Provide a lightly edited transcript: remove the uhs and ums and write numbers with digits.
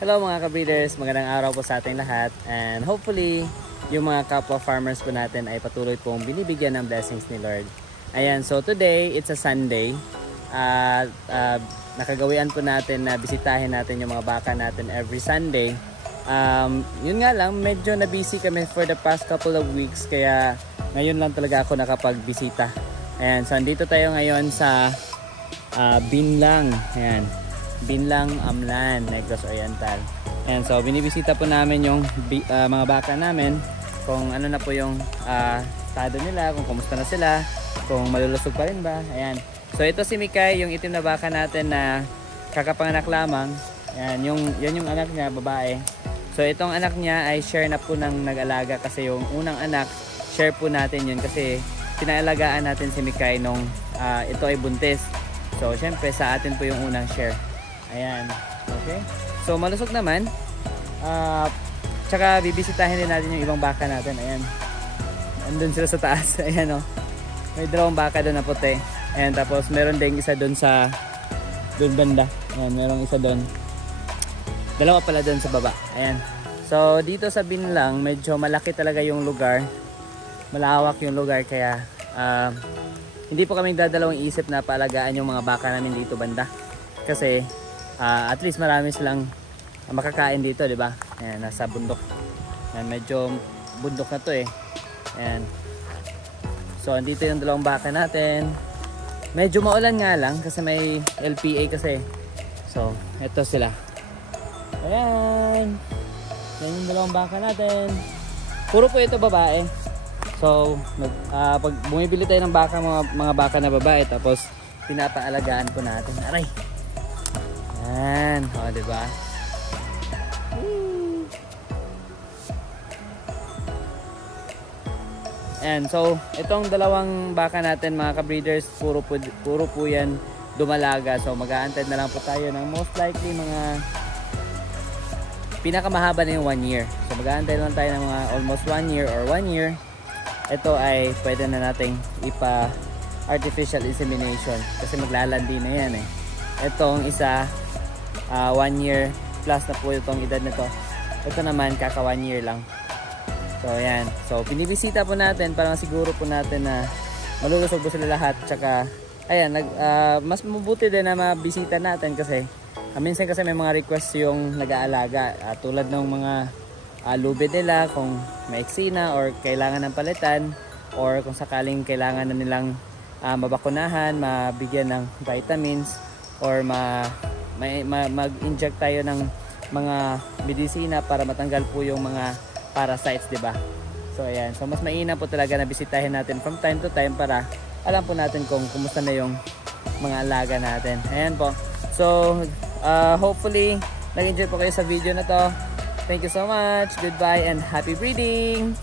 Hello mga ka-breeders, magandang araw po sa ating lahat, and hopefully yung mga kapwa farmers po natin ay patuloy pong binibigyan ng blessings ni Lord. Ayan, so today it's a Sunday at nakagawian po natin na bisitahin natin yung mga baka natin every Sunday. Yun nga lang, medyo na busy kami for the past couple of weeks, kaya ngayon lang talaga ako nakapagbisita. Ayan, so andito tayo ngayon sa Binlang. Ayan, Binlang, Amlan, Negros Oriental. And so binibisita po namin yung mga baka namin, kung ano na po yung estado nila, kung kumusta na sila, kung malulusog pa rin ba. Ayan. So ito si Mikay, yung itim na baka natin na kakapanganak lamang. Ayan, yan yung anak niya, babae. So itong anak niya ay share na po ng nag-alaga, kasi yung unang anak, share po natin yun kasi pinaalagaan natin si Mikay nung ito ay buntis. So syempre sa atin po yung unang share. Ayan, okay. So malusog naman. Tsaka bibisitahin din natin yung ibang baka natin. Ayan, andun sila sa taas. Ayan, oh. May dalawang baka doon na puti. Ayan, tapos meron ding isa doon sa doon banda. Ayan, merong isa doon. Dalawa pala doon sa baba. Ayan. So dito sa Binlang, medyo malaki talaga yung lugar. Malawak yung lugar, kaya hindi po kaming dadalawang isip na paalagaan yung mga baka namin dito banda. Kasi at least marami silang makakain dito, di ba? Ayan, nasa bundok. Ayan, medyo bundok na to eh. Ayan. So andito yung dalawang baka natin. Medyo maulan nga lang kasi may LPA kasi. So eto sila. Ayan. Yan yung dalawang baka natin. Puro po ito babae. So pag bumibili tayo ng baka, mga baka na babae, tapos pinapaalagaan po natin. Aray. Ayan, o, diba? Ayan, so itong dalawang baka natin mga ka-breeders, puro po yan dumalaga. So mag-aantay na lang po tayo ng most likely mga pinakamahaba na yung 1 year. So mag-aantay lang tayo ng mga almost 1 year or 1 year. Ito ay pwede na nating ipa-artificial insemination kasi maglalandi na yan eh. Itong isa 1 year plus na po itong edad na to. Ito naman kaka 1 year lang. So ayan, so binibisita po natin para siguro po natin na malulusog po sila lahat. Tsaka ayan, mas mabuti din na mabisita natin kasi minsan kasi may mga request yung nag-aalaga, tulad ng mga lubid nila, kung maiksi na or kailangan ng palitan, or kung sakaling kailangan na nilang mabakunahan, mabigyan ng vitamins, or mag-inject tayo ng mga medisina para matanggal po yung mga parasites, di ba? So ayan, so mas mainam po talaga na bisitahin natin from time to time para alam po natin kung kumusta na yung mga alaga natin. Ayan po. So hopefully nag-enjoy po kayo sa video na to. Thank you so much. Goodbye and happy breeding.